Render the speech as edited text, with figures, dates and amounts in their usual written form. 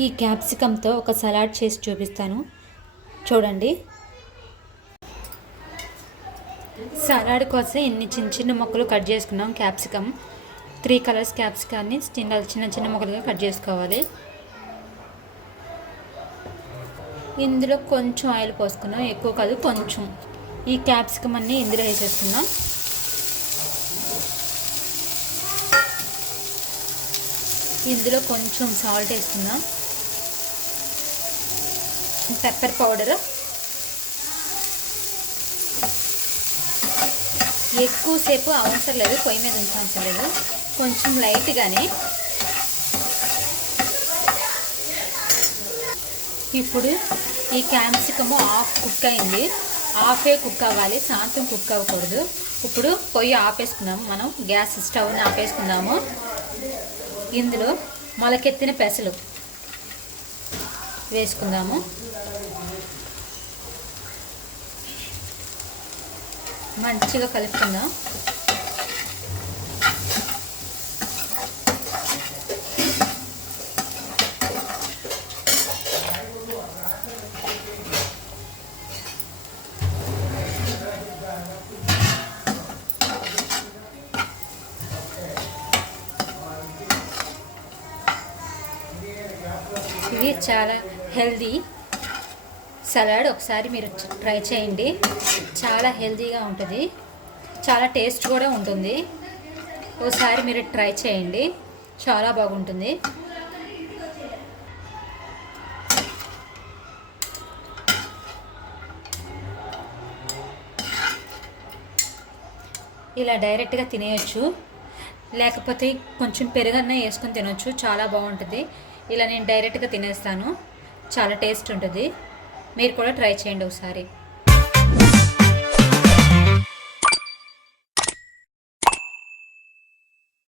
ఈ క్యాప్సికంతో ఒక సలాడ్ చేసి చూపిస్తాను చూడండి. సలాడ్ కోసం ఇన్ని చిన్న చిన్న ముక్కలు కట్ చేసుకున్నాం. క్యాప్సికమ్ 3 కలర్స్ క్యాప్సికాన్ని చిన్న చిన్న ముక్కలుగా కట్ చేసుకోవాలి. ఇందులో కొంచెం ఆయిల్ పోసుకున్నాం, ఎక్కువ కాదు కొంచెం. ఈ క్యాప్సికమ్ అన్నీ ఇందులో వేసేసుకున్నాం. ఇందులో కొంచెం సాల్ట్ వేసుకుందాం, పెప్పర్ పౌడర్. ఎక్కువసేపు అవసరం లేదు, పొయ్యి మీద ఉంచవసరం లేదు, కొంచెం లైట్గానే. ఇప్పుడు ఈ క్యాప్సికము హాఫ్ కుక్ అయింది, హాఫే కుక్ అవ్వాలి, శాంతం కుక్ అవ్వకూడదు. ఇప్పుడు పొయ్యి ఆపేసుకుందాము, మనం గ్యాస్ స్టవ్ని ఆపేసుకుందాము. ఇందులో మొలకెత్తిన పెసలు వేసుకుందాము. మంచిగా కలుపుకుందాం. ఇది చాలా హెల్దీ సలాడ్, ఒకసారి మీరు ట్రై చేయండి. చాలా హెల్తీగా ఉంటుంది, చాలా టేస్ట్ కూడా ఉంటుంది. ఒకసారి మీరు ట్రై చేయండి, చాలా బాగుంటుంది. ఇలా డైరెక్ట్గా తినేయచ్చు, లేకపోతే కొంచెం పెరుగన్న వేసుకొని తినొచ్చు, చాలా బాగుంటుంది. ఇలా నేను డైరెక్ట్గా తినేస్తాను, చాలా టేస్ట్ ఉంటుంది. మీరు కూడా ట్రై చేయండి ఒకసారి.